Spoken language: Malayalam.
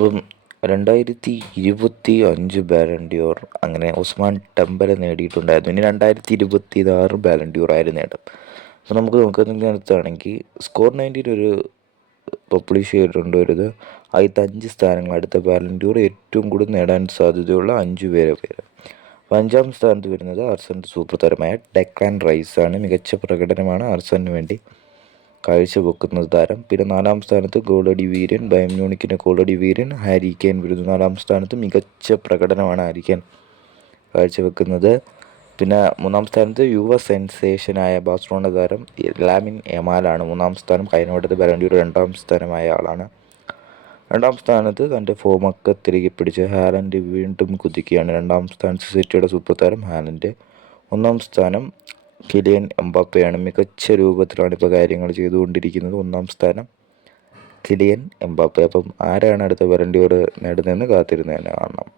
ഇപ്പം 2025 ബാലൻ അങ്ങനെ ഉസ്മാൻ ടെമ്പലെ നേടിയിട്ടുണ്ടായിരുന്നു. ഇനി 2026 ബാലൻ ആര് നേടും? അപ്പോൾ നമുക്ക് നോക്കുകയാണെങ്കിൽ സ്കോർ 90 ഒരു പബ്ലിഷ് ചെയ്തിട്ടുണ്ട്. ആദ്യത്തെ 5 സ്ഥാനങ്ങൾ അടുത്ത ബാലൻ ഏറ്റവും കൂടുതൽ നേടാൻ സാധ്യതയുള്ള 5 പേര്. അപ്പോൾ 5-ാം സ്ഥാനത്ത് വരുന്നത് ആർസെനൽ സൂപ്പർ താരമായ ഡെക്ലാൻ റൈസ് ആണ്. മികച്ച പ്രകടനമാണ് ആർസെനലിന് വേണ്ടി കാഴ്ചവെക്കുന്ന താരം. പിന്നെ 4-ാം സ്ഥാനത്ത് ഗോളടി വീരൻ, ബയൺ മ്യൂണിക്കിൻ്റെ ഗോളടി വീരൻ ഹാരി കെയ്ൻ വരുന്നു. 4-ാം സ്ഥാനത്ത് മികച്ച പ്രകടനമാണ് ഹാരി കെയ്ൻ കാഴ്ചവെക്കുന്നത്. പിന്നെ 3-ാം സ്ഥാനത്ത് യുവ സെൻസേഷനായ ബാഴ്സലോണ താരം ലാമിൻ യമാലാണ് 3-ാം സ്ഥാനം. കഴിഞ്ഞ ബാലൻ 2-ാം സ്ഥാനമായ ആളാണ്. 2-ാം സ്ഥാനത്ത് തൻ്റെ ഫോമൊക്കെ തിരികെ പിടിച്ച് ഹാലൻഡ് വീണ്ടും കുതിക്കുകയാണ്. 2-ാം സ്ഥാനത്ത് സിറ്റിയുടെ സൂപ്പർ താരം ഹാലൻഡ്. 1-ാം സ്ഥാനം കിലിയൻ എംബാപ്പയാണ്. മികച്ച രൂപത്തിലാണ് ഇപ്പോൾ കാര്യങ്ങൾ ചെയ്തുകൊണ്ടിരിക്കുന്നത്. 1-ാം സ്ഥാനം കിലിയൻ എംബാപ്പെ. അപ്പം ആരാണ് അടുത്ത ബാലൻ നേടുന്നതെന്ന് കാത്തിരുന്ന് തന്നെ കാണണം.